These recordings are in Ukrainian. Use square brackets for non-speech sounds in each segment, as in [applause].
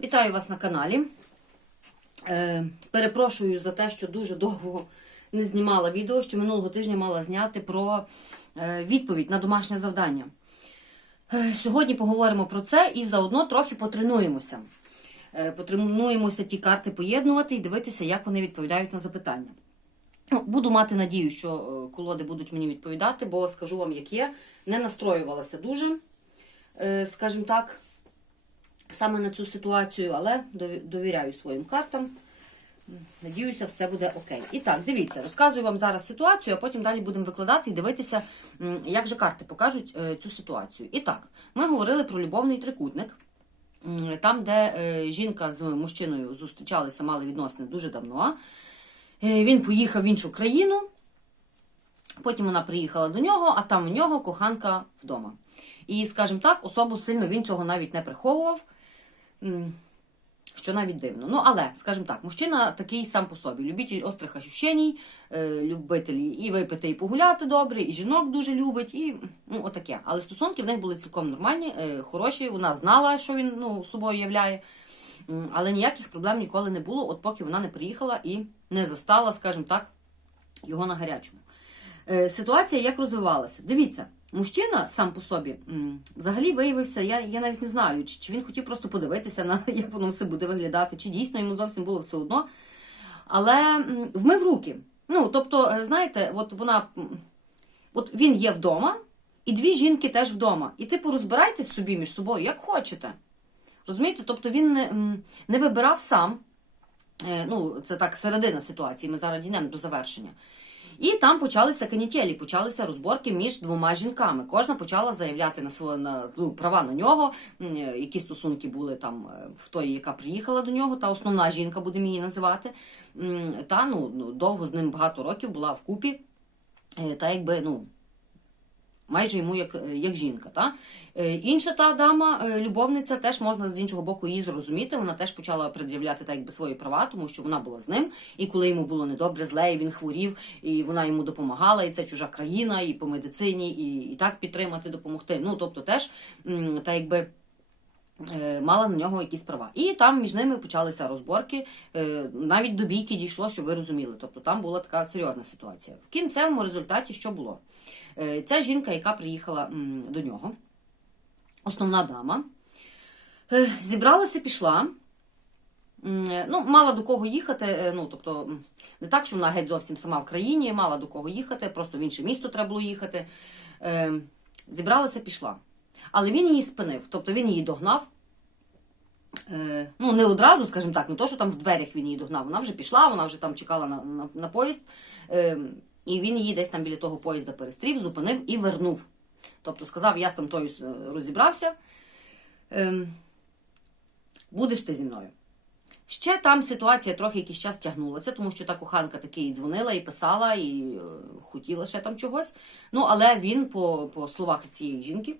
Вітаю вас на каналі. Е, перепрошую за те, що дуже довго не знімала відео, що минулого тижня мала зняти про е, відповідь на домашнє завдання. Е, сьогодні поговоримо про це і заодно трохи потренуємося. Потренуємося ті карти поєднувати і дивитися, як вони відповідають на запитання. Ну, Буду мати надію, що колоди будуть мені відповідати, бо скажу вам, як є, не настроювалася дуже, скажімо так, саме на цю ситуацію, але довіряю своїм картам. Надіюся, все буде окей. І так, дивіться, розказую вам зараз ситуацію, а потім далі будемо викладати і дивитися, як же карти покажуть е, цю ситуацію. І так, ми говорили про любовний трикутник. Там, де е, жінка з мужчиною зустрічалися, мали відносини дуже давно. Е, Він поїхав в іншу країну, потім вона приїхала до нього, а там у нього коханка вдома. І, скажімо так, особу сильно він цього навіть не приховував, що навіть дивно. Ну, але, скажімо так, мужчина такий сам по собі. Любитель острих ощущень, е, любитель і випити, і погуляти добре, і жінок дуже любить, і ну, отаке. Але стосунки в них були цілком нормальні, е, хороші. Вона знала, що він ну, собою являє. Але ніяких проблем ніколи не було, от поки вона не приїхала і не застала, скажімо так, його на гарячому. Е, Ситуація як розвивалася. Дивіться, мужчина сам по собі взагалі виявився, я, я навіть не знаю, чи, чи він хотів просто подивитися на [laughs] як воно все буде виглядати, чи дійсно йому зовсім було все одно. Але вмив руки. Ну, тобто, е, знаєте, от вона. От він є вдома, і дві жінки теж вдома. І типу розбирайтесь собі між собою, як хочете. Розумієте? Тобто він не, не вибирав сам. Е, Ну, це так середина ситуації, ми зараз дійдемо до завершення. І там почалися канітелі, почалися розборки між двома жінками. Кожна почала заявляти на своє на ну, права на нього, е, які стосунки були там е, в тої, яка приїхала до нього, та основна жінка, будемо її називати. Та ну ну, довго з ним багато років була вкупі. купі. Та якби ну. Майже йому як, е, як жінка. Та? Е, Інша та дама, е, любовниця, теж можна з іншого боку її зрозуміти. Вона теж почала пред'являти так якби свої права, тому що вона була з ним. І коли йому було недобре, зле, і він хворів, і вона йому допомагала, і це чужа країна, і по медицині, і, і так підтримати, допомогти. Ну тобто, теж та якби. Мала на нього якісь права. І там між ними почалися розборки. Навіть до бійки дійшло, що ви розуміли. Тобто там була така серйозна ситуація. В кінцевому результаті що було? Е, Ця жінка, яка приїхала до нього, основна дама, е, зібралася, пішла. Е, Ну, мала до кого їхати. Ну, тобто, не так, що вона геть зовсім сама в країні, мала до кого їхати, просто в інше місто треба було їхати. Зібралася, пішла. Але він її спинив, тобто він її догнав. Ну, не одразу, скажімо так, не то, що там в дверях він її догнав. Вона вже пішла, вона вже там чекала на, на, на поїзд. І він її десь там біля того поїзда перестрів, зупинив і вернув. Тобто сказав, я з там тою е, розібрався. Ем, будеш ти зі мною. Ще там ситуація трохи якийсь час тягнулася, тому що та коханка таки і дзвонила, і писала, і е, хотіла ще там чогось. Ну, але він, по, по словах цієї жінки,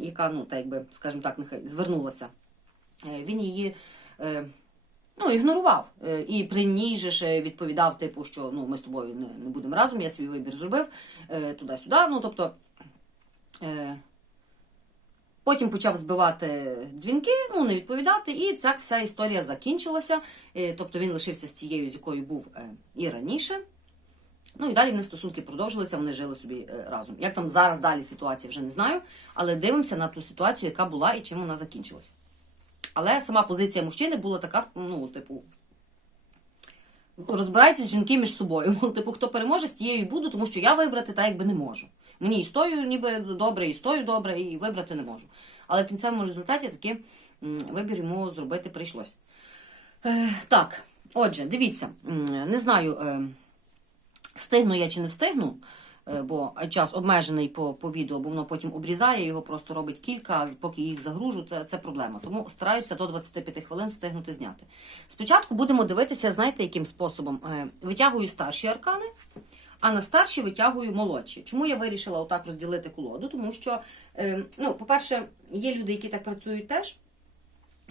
яка, ну, так якби, скажімо так, нехай звернулася, е, він її. Е, Ну, ігнорував. Е, І при ній же ж відповідав, типу, що ну, ми з тобою не, не будемо разом, я свій вибір зробив е, туди-сюди. Ну, тобто, е, потім почав збивати дзвінки, ну, не відповідати, і ця вся історія закінчилася. Е, тобто він лишився з цією, з якою був е, і раніше. Ну і далі в них стосунки продовжилися, вони жили собі е, разом. Як там зараз далі ситуація, вже не знаю, але дивимося на ту ситуацію, яка була і чим вона закінчилася. Але сама позиція мужчини була така, ну, типу, розбирайтесь жінки між собою. Типу, хто переможе, з тією і буду, тому що я вибрати так якби не можу. Мені і стою ніби добре, і стою добре, і вибрати не можу. Але в кінцевому результаті таки вибір йому зробити прийшлося. Е, так, отже, дивіться, не знаю, е, встигну я чи не встигну, бо час обмежений по, по відео, бо воно потім обрізає, його просто робить кілька, поки їх загружу, це, це проблема. Тому стараюся до 25 хвилин встигнути зняти. Спочатку будемо дивитися, знаєте, яким способом. Е, Витягую старші аркани, а на старші витягую молодші. Чому я вирішила отак розділити колоду? Тому що, е, ну, по-перше, є люди, які так працюють теж,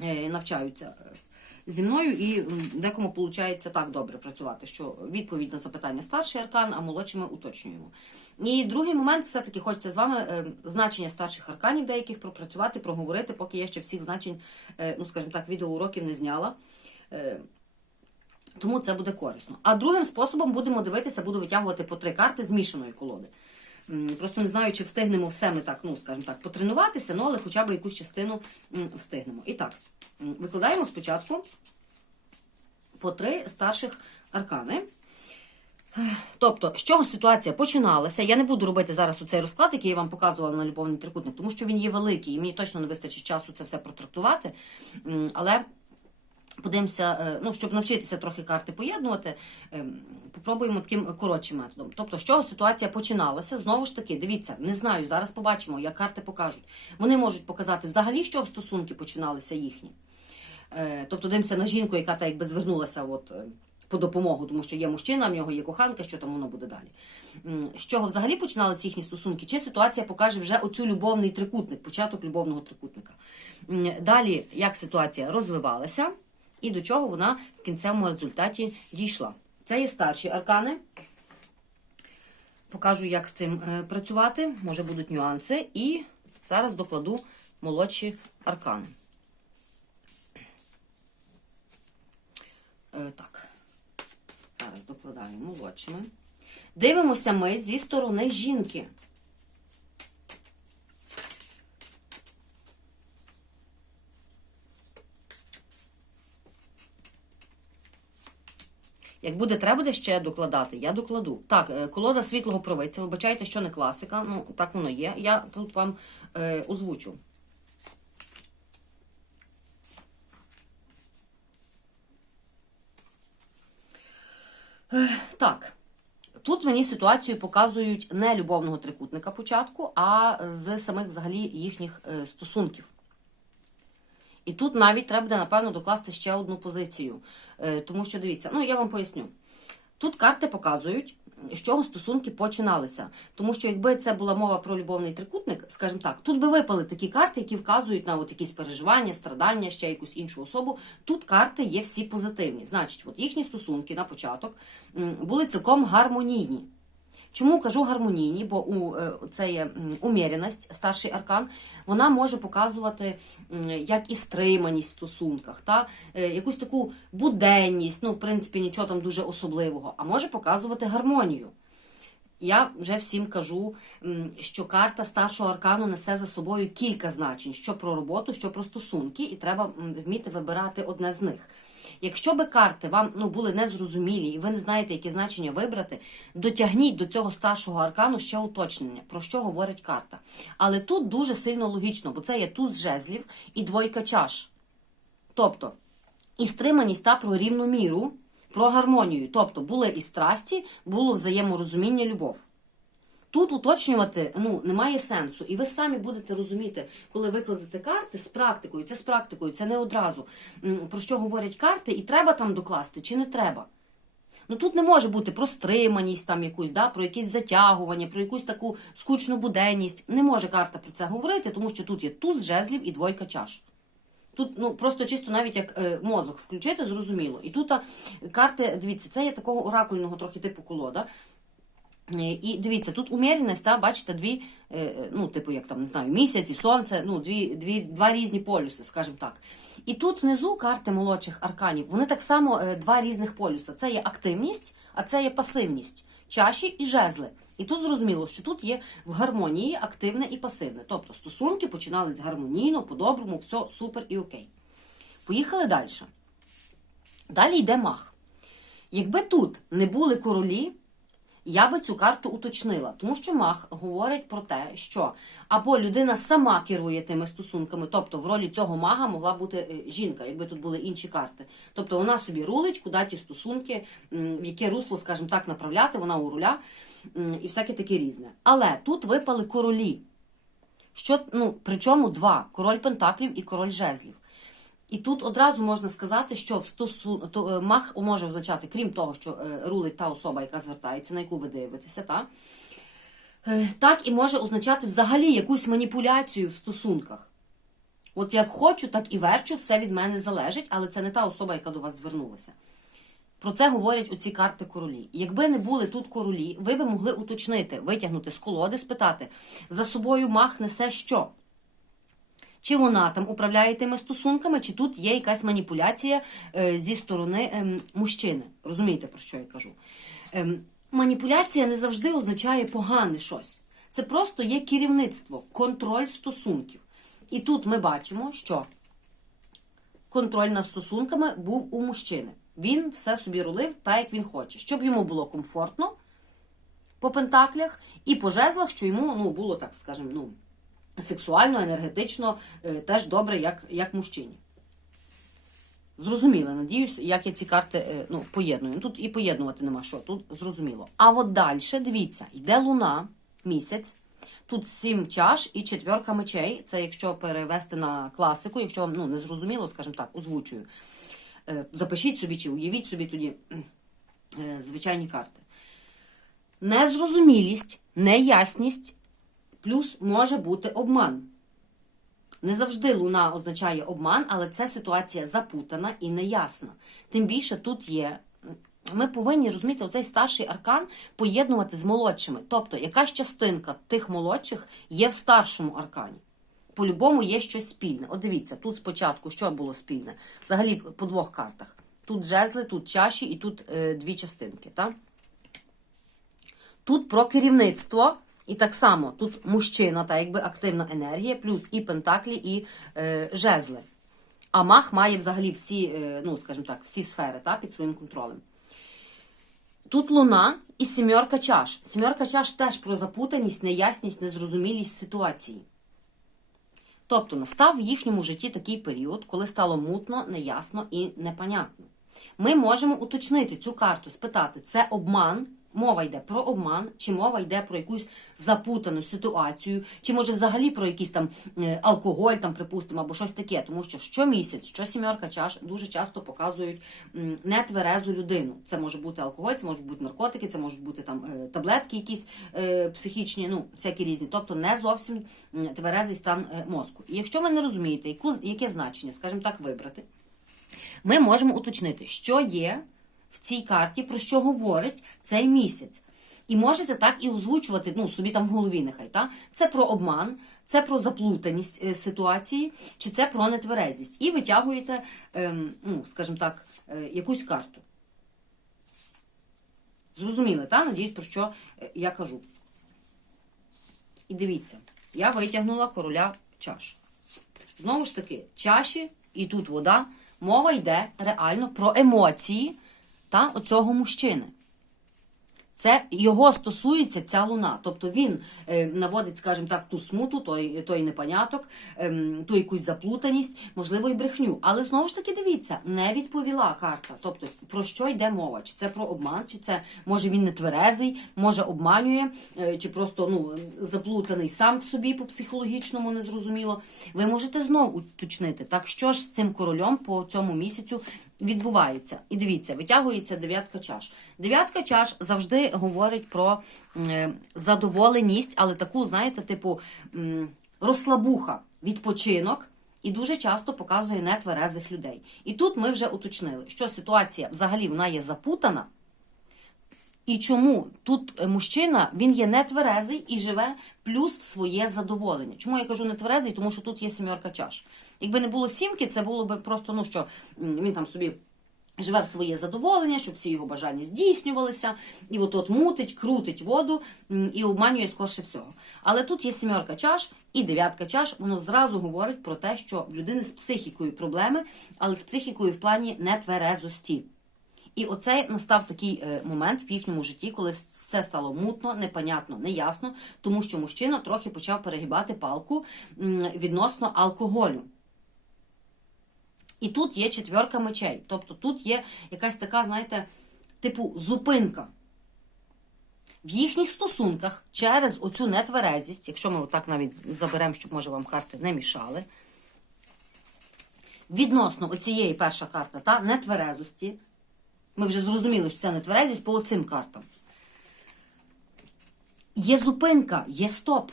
е, навчаються. Зі мною, і декому виходить так добре працювати, що відповідь на запитання старший аркан, а молодші ми уточнюємо. І другий момент, все-таки хочеться з вами е, значення старших арканів деяких пропрацювати, проговорити, поки я ще всіх значень, е, ну скажімо так, відеоуроків не зняла. Е, тому це буде корисно. А другим способом будемо дивитися, буду витягувати по три карти змішаної колоди. Просто не знаю, чи встигнемо все ми так, ну скажімо так, потренуватися, ну але хоча б якусь частину встигнемо. І так, викладаємо спочатку по три старших аркани. Тобто, з чого ситуація починалася? Я не буду робити зараз оцей розклад, який я вам показувала на любовний трикутник, тому що він є великий, і мені точно не вистачить часу це все протрактувати. Але подивимося, е, ну, щоб навчитися трохи карти поєднувати, ем, попробуємо таким коротшим методом. Тобто, з чого ситуація починалася? Знову ж таки, дивіться, не знаю, зараз побачимо, як карти покажуть. Вони можуть показати взагалі, чого стосунки починалися їхні. Е, Тобто дивимося на жінку, яка так якби звернулася от, е, по допомогу, тому що є мужчина, в нього є коханка, що там воно буде далі. З чого взагалі починалися їхні стосунки? Чи ситуація покаже вже оцю любовний трикутник, початок любовного трикутника? Далі, як ситуація розвивалася і до чого вона в кінцевому результаті дійшла. Це є старші аркани. Покажу, як з цим е, працювати. Може будуть нюанси. І зараз докладу молодші аркани. Е, Так, зараз докладаю молодшими. Дивимося ми зі сторони жінки. Як буде треба буде ще докладати, я докладу. Так, е, колода світлого провидця. Вибачайте, що не класика. Ну, так воно є. Я тут вам е, озвучу. Е, Так. Тут мені ситуацію показують не любовного трикутника початку, а з самих взагалі їхніх е, стосунків. І тут навіть треба буде, напевно, докласти ще одну позицію. Е, Тому що дивіться, ну я вам поясню. Тут карти показують, з чого стосунки починалися. Тому що якби це була мова про любовний трикутник, скажімо так, тут би випали такі карти, які вказують на от якісь переживання, страдання, ще якусь іншу особу. Тут карти є всі позитивні. Значить, от їхні стосунки на початок були цілком гармонійні. Чому кажу гармонійні? Бо у е, це є уміреність, старший аркан, вона може показувати як і стриманість в стосунках, та е, якусь таку буденність, ну в принципі нічого там дуже особливого, а може показувати гармонію. Я вже всім кажу, що карта старшого аркану несе за собою кілька значень: що про роботу, що про стосунки, і треба вміти вибирати одне з них. Якщо би карти вам ну, були незрозумілі і ви не знаєте, яке значення вибрати, дотягніть до цього старшого аркану ще уточнення, про що говорить карта. Але тут дуже сильно логічно, бо це є туз жезлів і двойка чаш. Тобто, і стриманість та про рівну міру, про гармонію. Тобто були і страсті, було взаєморозуміння, любов. Тут уточнювати ну, немає сенсу. І ви самі будете розуміти, коли викладете карти з практикою, це з практикою, це не одразу. Про що говорять карти, і треба там докласти, чи не треба. Ну тут не може бути про стриманість там якусь, да, про якісь затягування, про якусь таку скучну буденність. Не може карта про це говорити, тому що тут є туз жезлів і двойка чаш. Тут ну просто чисто навіть як е, мозок включити, зрозуміло. І тут а, карти, дивіться, це є такого оракульного трохи типу колода. Е, І дивіться, тут умірність, та, бачите, дві, е, ну, типу, як там, не знаю, місяць і сонце, ну, дві, дві, два різні полюси, скажімо так. І тут внизу карти молодших арканів, вони так само е, два різних полюса. Це є активність, а це є пасивність, чаші і жезли. І тут зрозуміло, що тут є в гармонії активне і пасивне. Тобто стосунки починались гармонійно, по-доброму, все супер і окей. Поїхали далі. Далі йде мах. Якби тут не були королі, я би цю карту уточнила, тому що мах говорить про те, що або людина сама керує тими стосунками, тобто в ролі цього мага могла бути е, жінка, якби тут були інші карти. Тобто вона собі рулить, куди ті стосунки, в яке русло, скажімо так, направляти, вона у руля і всяке таке різне. Але тут випали королі. Що, ну, причому два: король Пентаклів і король жезлів. І тут одразу можна сказати, що в стосу... то, е, мах може означати, крім того, що е, рулить та особа, яка звертається, на яку ви дивитеся, та? Е, так і може означати взагалі якусь маніпуляцію в стосунках. От як хочу, так і верчу, все від мене залежить, але це не та особа, яка до вас звернулася. Про це говорять оці карти королі. Якби не були тут королі, ви би могли уточнити, витягнути з колоди, спитати, за собою мах несе що? Чи вона там управляє тими стосунками, чи тут є якась маніпуляція е, зі сторони ем, мужчини? Розумієте, про що я кажу? Ем, маніпуляція не завжди означає погане щось. Це просто є керівництво, контроль стосунків. І тут ми бачимо, що контроль над стосунками був у мужчини. Він все собі рулив так, як він хоче, щоб йому було комфортно по пентаклях і по жезлах, що йому ну, було, так скажемо, ну, сексуально, енергетично е, теж добре, як, як мужчині. Зрозуміло, надіюсь, як я ці карти е, ну, поєдную. Тут і поєднувати нема що, тут зрозуміло. А от далі, дивіться, йде луна, місяць. Тут сім чаш і четверка мечей. Це якщо перевести на класику, якщо вам ну, не зрозуміло, скажімо так, озвучую. Е, Запишіть собі чи уявіть собі тоді звичайні карти. Незрозумілість, неясність, плюс може бути обман. Не завжди луна означає обман, але це ситуація запутана і неясна. Тим більше тут є. Ми повинні розуміти оцей старший аркан поєднувати з молодшими. Тобто, якась частинка тих молодших є в старшому аркані. По-любому є щось спільне. От дивіться, тут спочатку що було спільне? Взагалі по двох картах. Тут жезли, тут чаші і тут е, дві частинки. Так? Тут про керівництво. І так само тут мужчина, та якби активна енергія, плюс і пентаклі, і е, жезли. А мах має взагалі всі, е, ну, скажімо так, всі сфери та, під своїм контролем. Тут луна і сімерка чаш. Сімерка чаш теж про запутаність, неясність, незрозумілість ситуації. Тобто настав в їхньому житті такий період, коли стало мутно, неясно і непонятно. Ми можемо уточнити цю карту, спитати, це обман, мова йде про обман, чи мова йде про якусь запутану ситуацію, чи може взагалі про якийсь там е, алкоголь, там, припустимо, або щось таке. Тому що щомісяць, що сімерка чаш дуже часто показують нетверезу людину. Це може бути алкоголь, це можуть бути наркотики, це можуть бути там е, таблетки, якісь е, психічні, ну всякі різні. Тобто не зовсім тверезий стан мозку. І якщо ви не розумієте, яку яке значення, скажімо так, вибрати, ми можемо уточнити, що є в цій карті, про що говорить цей місяць. І можете так і озвучувати ну, собі там в голові, нехай. Та? Це про обман, це про заплутаність е, ситуації, чи це про нетверезість. І витягуєте, ем, ну, скажімо так, е, якусь карту. Зрозуміли, та? Надіюсь, про що е, я кажу. І дивіться, я витягнула короля чаш. Знову ж таки, чаші і тут вода. Мова йде реально про емоції та, оцього мужчини. Це його стосується ця луна. Тобто він е, наводить, скажімо так, ту смуту, той, той непоняток, ем, ту якусь заплутаність, можливо, і брехню. Але знову ж таки, дивіться, не відповіла карта. Тобто, про що йде мова? Чи це про обман, чи це може він не тверезий, може обманює, е, чи просто ну, заплутаний сам в собі по психологічному незрозуміло. Ви можете знову уточнити, так що ж з цим королем по цьому місяцю відбувається. І дивіться, витягується дев'ятка чаш. Дев'ятка чаш завжди говорить про е, задоволеність, але таку, знаєте, типу розслабуха, відпочинок. І дуже часто показує нетверезих людей. І тут ми вже уточнили, що ситуація взагалі вона є запутана. І чому тут е, мужчина він є нетверезий і живе плюс в своє задоволення. Чому я кажу нетверезий? Тому що тут є сімерка чаш. Якби не було сімки, це було б просто ну що він там собі. Живе в своє задоволення, щоб всі його бажання здійснювалися, і от от мутить, крутить воду і обманює скорше всього. Але тут є сімерка чаш і дев'ятка чаш, воно зразу говорить про те, що в людини з психікою проблеми, але з психікою в плані нетверезості. І оцей настав такий е, момент в їхньому житті, коли все стало мутно, непонятно, неясно, тому що мужчина трохи почав перегибати палку відносно алкоголю. І тут є четверка мечей. Тобто тут є якась така, знаєте, типу зупинка. В їхніх стосунках через оцю нетверезість, якщо ми отак навіть заберемо, щоб може вам карти не мішали. Відносно оцієї перша карта та нетверезості. Ми вже зрозуміли, що це нетверезість по оцим картам. Є зупинка, є стоп.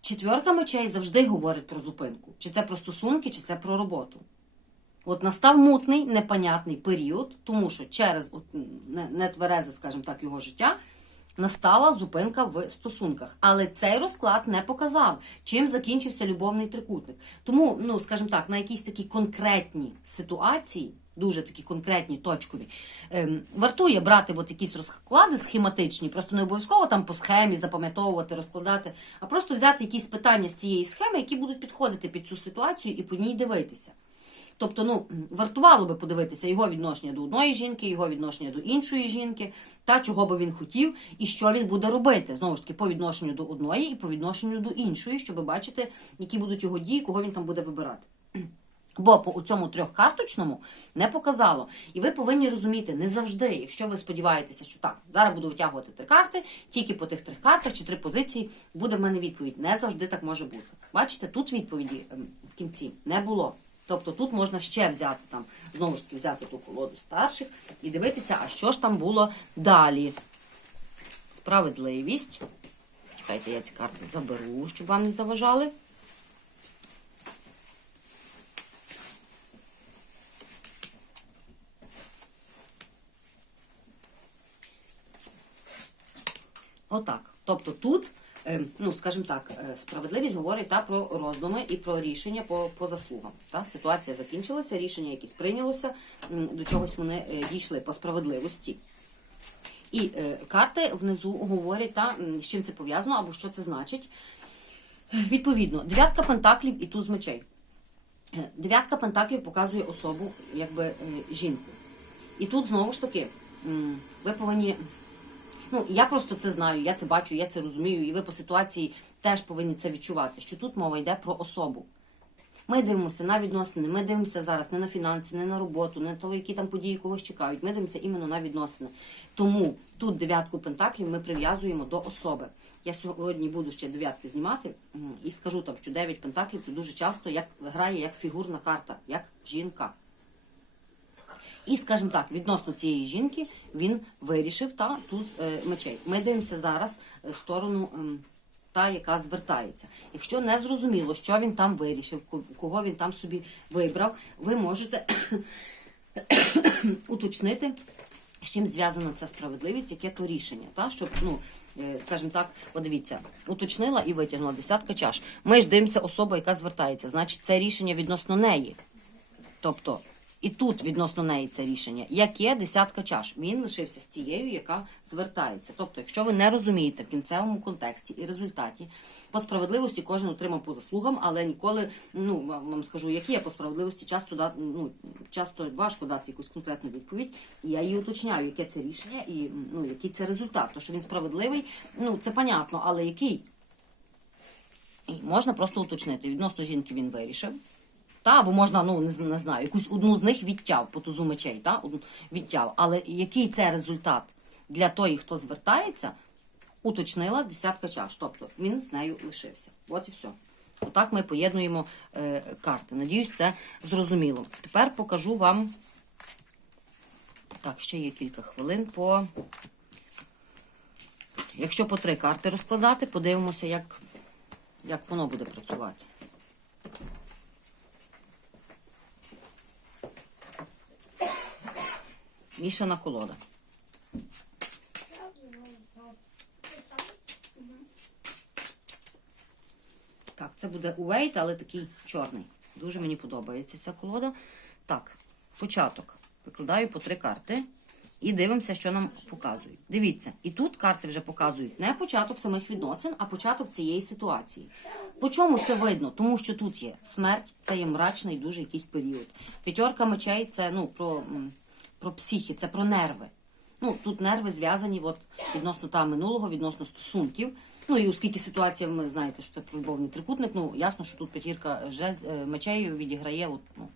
Четверка мечей завжди говорить про зупинку. Чи це про стосунки, чи це про роботу. От настав мутний, непонятний період, тому що через от, нетверезе, скажімо так, його життя настала зупинка в стосунках. Але цей розклад не показав, чим закінчився любовний трикутник. Тому, ну, скажімо так, на якісь такі конкретні ситуації, дуже такі конкретні, точкові, ем, вартує брати от якісь розклади схематичні, просто не обов'язково там по схемі запам'ятовувати, розкладати, а просто взяти якісь питання з цієї схеми, які будуть підходити під цю ситуацію і по ній дивитися. Тобто, ну, вартувало би подивитися його відношення до одної жінки, його відношення до іншої жінки, та чого би він хотів, і що він буде робити. Знову ж таки, по відношенню до одної і по відношенню до іншої, щоб бачити, які будуть його дії, кого він там буде вибирати. Бо по цьому трьохкарточному не показало. І ви повинні розуміти, не завжди, якщо ви сподіваєтеся, що так, зараз буду витягувати три карти, тільки по тих трьох картах чи три позиції буде в мене відповідь. Не завжди так може бути. Бачите, тут відповіді ем, в кінці не було. Тобто тут можна ще взяти там, знову ж таки, взяти ту колоду старших і дивитися, а що ж там було далі. Справедливість. Чекайте, я ці карти заберу, щоб вам не заважали. Отак. Тобто тут, ну скажімо так, е, справедливість говорить та про роздуми і про рішення по, по заслугам. Та ситуація закінчилася, рішення якісь прийнялося, до чогось вони е, дійшли по справедливості. І е, карти внизу говорять, та з чим це пов'язано або що це значить. Відповідно, дев'ятка пентаклів і туз мечей. Е, Дев'ятка пентаклів показує особу, якби е, жінку. І тут знову ж таки, ви повинні. Ну, я просто це знаю, я це бачу, я це розумію, і ви по ситуації теж повинні це відчувати, що тут мова йде про особу. Ми дивимося на відносини, ми дивимося зараз не на фінанси, не на роботу, не на то, які там події когось чекають. Ми дивимося іменно на відносини. Тому тут дев'ятку пентаклів ми прив'язуємо до особи. Я сьогодні буду ще дев'ятки знімати і скажу там, що дев'ять пентаклів це дуже часто як грає як фігурна карта, як жінка. І, скажімо так, відносно цієї жінки він вирішив та туз е, мечей. Ми дивимося зараз е, сторону та, яка звертається. Якщо не зрозуміло, що він там вирішив, кого він там собі вибрав, ви можете [coughs] уточнити, з чим зв'язана ця справедливість, яке то рішення. Та? Щоб, ну, е, скажімо так, подивіться, уточнила і витягнула десятка чаш. Ми ж дивимося особа, яка звертається. Значить, це рішення відносно неї. Тобто, і тут відносно неї це рішення. Яке десятка чаш? Він лишився з цією, яка звертається. Тобто, якщо ви не розумієте в кінцевому контексті і результаті, по справедливості кожен отримав по заслугам, але ніколи, ну вам скажу, які я по справедливості часто да, ну, часто важко дати якусь конкретну відповідь. І я її уточняю, яке це рішення і ну, який це результат. То, що він справедливий, ну це понятно, але який? І можна просто уточнити. Відносно жінки він вирішив. Та, або можна, ну не, не знаю, якусь одну з них відтяв по тузу мечей, та, відтяв. Але який це результат для тої, хто звертається, уточнила десятка чаш. Тобто він з нею лишився. От і все. Отак ми поєднуємо е, карти. Надіюсь, це зрозуміло. Тепер покажу вам. Так, ще є кілька хвилин по. Якщо по три карти розкладати, подивимося, як, як воно буде працювати. Мішана колода. Так, це буде Уейт, але такий чорний. Дуже мені подобається ця колода. Так, початок. Викладаю по три карти і дивимося, що нам показують. Дивіться, і тут карти вже показують не початок самих відносин, а початок цієї ситуації. По чому це видно? Тому що тут є смерть, це є мрачний дуже якийсь період. П'ятерка мечей це ну, про, про психі, це про нерви. Ну, тут нерви зв'язані от, відносно там минулого, відносно стосунків. Ну і оскільки ситуація, ви знаєте, що це любовний трикутник, ну ясно, що тут п'ятірка е, мечей відіграє от, ну,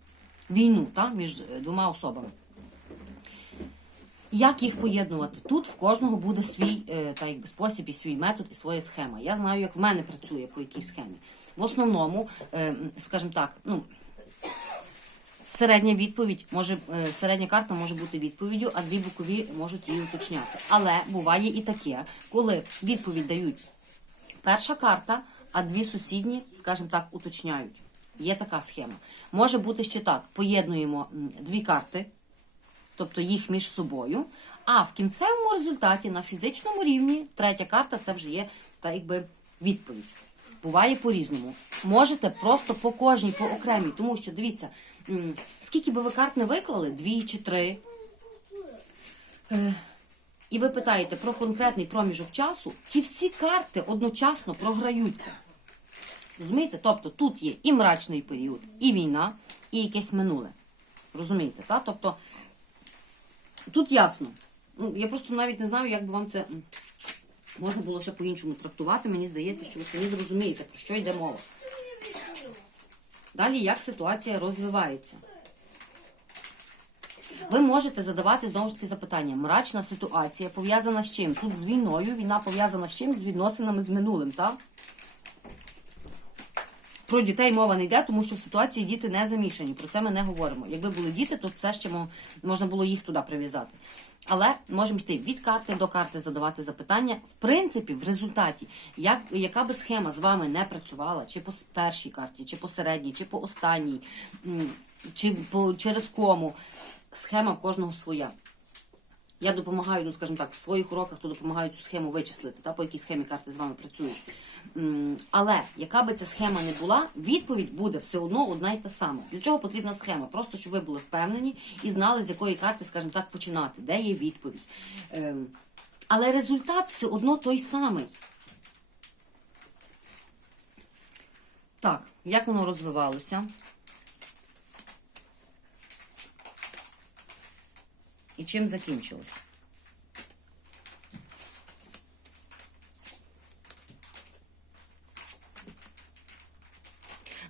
війну та, між е, двома особами. Як їх поєднувати? Тут в кожного буде свій е, та, якби, спосіб і свій метод, і своя схема. Я знаю, як в мене працює по якій схемі. В основному, скажімо так, ну, Середня відповідь може е, середня карта може бути відповіддю, а дві бокові можуть її уточняти. Але буває і таке, коли відповідь дають перша карта, а дві сусідні, скажімо так, уточняють. Є така схема. Може бути ще так: поєднуємо дві карти, тобто їх між собою. А в кінцевому результаті на фізичному рівні третя карта це вже є та якби відповідь. Буває по-різному. Можете просто по кожній, по окремій, тому що дивіться, скільки би ви карт не виклали, дві чи три. Е, І ви питаєте про конкретний проміжок часу, ті всі карти одночасно програються. Розумієте? Тобто тут є і мрачний період, і війна, і якесь минуле. Розумієте, так? Тобто тут ясно. Ну, я просто навіть не знаю, як би вам це можна було ще по-іншому трактувати. Мені здається, що ви самі зрозумієте, про що йде мова. Далі, як ситуація розвивається. Ви можете задавати знову ж таки запитання. Мрачна ситуація пов'язана з чим? Тут з війною, війна пов'язана з чим? З відносинами з минулим, так? Про дітей мова не йде, тому що в ситуації діти не замішані. Про це ми не говоримо. Якби були діти, то все ще мо- можна було їх туди прив'язати. Але можемо йти від карти до карти, задавати запитання. В принципі, в результаті, як, яка би схема з вами не працювала, чи по першій карті, чи по середній, чи по останній, чи по, через кому, схема в кожного своя. Я допомагаю, ну скажімо так, в своїх уроках то допомагаю цю схему вичислити, та по якій схемі карти з вами працюють. Але яка би ця схема не була, відповідь буде все одно одна й та сама. Для чого потрібна схема? Просто щоб ви були впевнені і знали, з якої карти, скажімо так, починати, де є відповідь. Ем, Але результат все одно той самий. Так, як воно розвивалося? І чим закінчилось?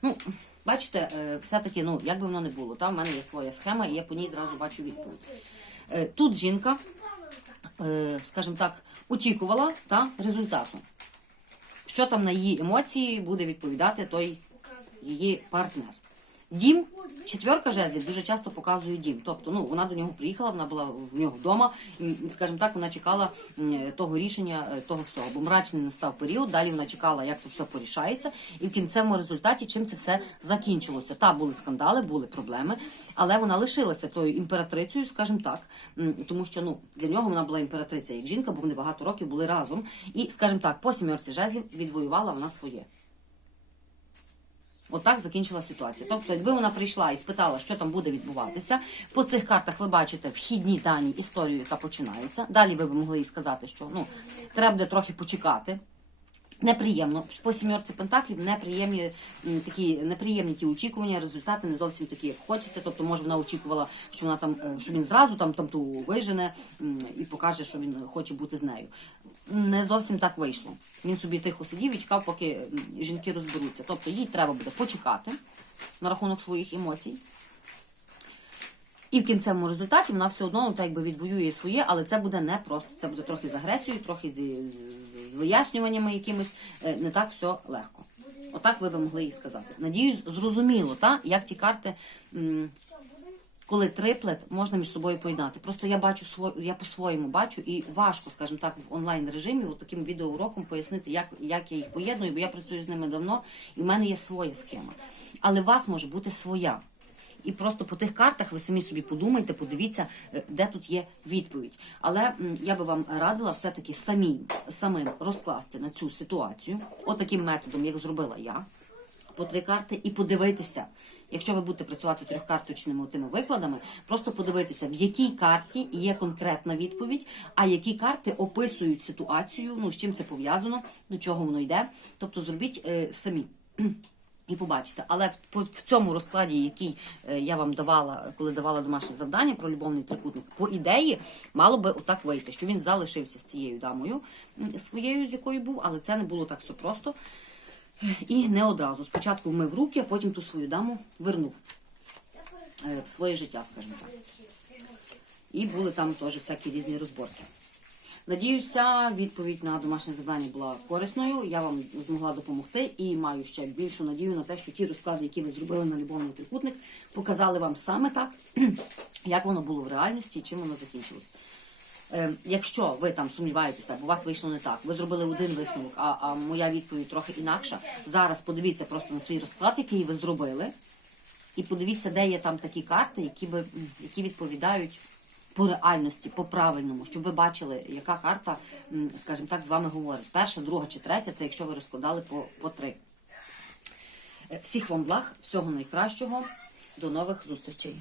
Ну, бачите, е, все-таки, ну, як би воно не було, там в мене є своя схема, і я по ній зразу бачу відповідь. Е, Тут жінка, е, скажімо так, очікувала та, результату. Що там на її емоції буде відповідати той її партнер. Дім, четверка жезлів дуже часто показує дім. Тобто, ну вона до нього приїхала, вона була в нього вдома, і, скажімо так, вона чекала того рішення, е, того всього. Бо мрачний настав період, далі вона чекала, як то все порішається, і в кінцевому результаті чим це все закінчилося. Та були скандали, були проблеми, але вона лишилася тою імператрицею, скажімо так, тому що ну для нього вона була імператриця як жінка, бо вони багато років були разом. І, скажімо так, по сімерці жезлів відвоювала вона своє. Отак закінчила ситуація. Тобто, якби вона прийшла і спитала, що там буде відбуватися, по цих картах ви бачите вхідні дані історію, яка починається. Далі ви б могли їй сказати, що ну треба буде трохи почекати. Неприємно по сімерці пентаклів неприємні такі неприємні ті очікування, результати не зовсім такі, як хочеться. Тобто, може, вона очікувала, що вона там, е, що він зразу там там ту вижене і покаже, що він хоче бути з нею. Не зовсім так вийшло. Він собі тихо сидів і чекав, поки жінки розберуться. Тобто їй треба буде почекати на рахунок своїх емоцій. І в кінцевому результаті вона все одно ну, так якби відвоює своє, але це буде не просто. Це буде трохи з агресією, трохи з, з, вияснюваннями якимись. Е, Не так все легко. Отак ви би могли їй сказати. Надіюсь, зрозуміло, та, як ті карти, коли триплет, можна між собою поєднати. Просто я бачу я по-своєму бачу, і важко, скажімо так, в онлайн режимі, от таким відеоуроком пояснити, як, як я їх поєдную, бо я працюю з ними давно, і в мене є своя схема. Але у вас може бути своя. І просто по тих картах ви самі собі подумайте, подивіться, е, де тут є відповідь. Але я би вам радила все-таки самим, самим розкласти на цю ситуацію, отаким методом, як зробила я, по три карти, і подивитися. Якщо ви будете працювати трьохкарточними тими викладами, просто подивитися, в якій карті є конкретна відповідь, а які карти описують ситуацію, ну з чим це пов'язано, до чого воно йде. Тобто зробіть е, самі. І побачите, але в, в цьому розкладі, який е, я вам давала, коли давала домашнє завдання про любовний трикутник, по ідеї мало би отак вийти, що він залишився з цією дамою своєю, з якою був, але це не було так все просто. І не одразу. Спочатку вмив руки, а потім ту свою даму вернув е, в своє життя, скажімо так. І були там теж всякі різні розборки. Надіюся, відповідь на домашнє завдання була корисною. Я вам змогла допомогти і маю ще більшу надію на те, що ті розклади, які ви зробили на любовний трикутник, показали вам саме так, [clears throat] як воно було в реальності і чим воно закінчилось. Е, якщо ви там сумніваєтеся, бо у вас вийшло не так, ви зробили один висновок, а, а моя відповідь трохи інакша. Зараз подивіться просто на свій розклад, який ви зробили, і подивіться, де є там такі карти, які, ви, які відповідають по реальності, по правильному, щоб ви бачили, яка карта, скажімо так, з вами говорить. Перша, друга чи третя, це якщо ви розкладали по, по три. Е, Всіх вам благ, всього найкращого. До нових зустрічей.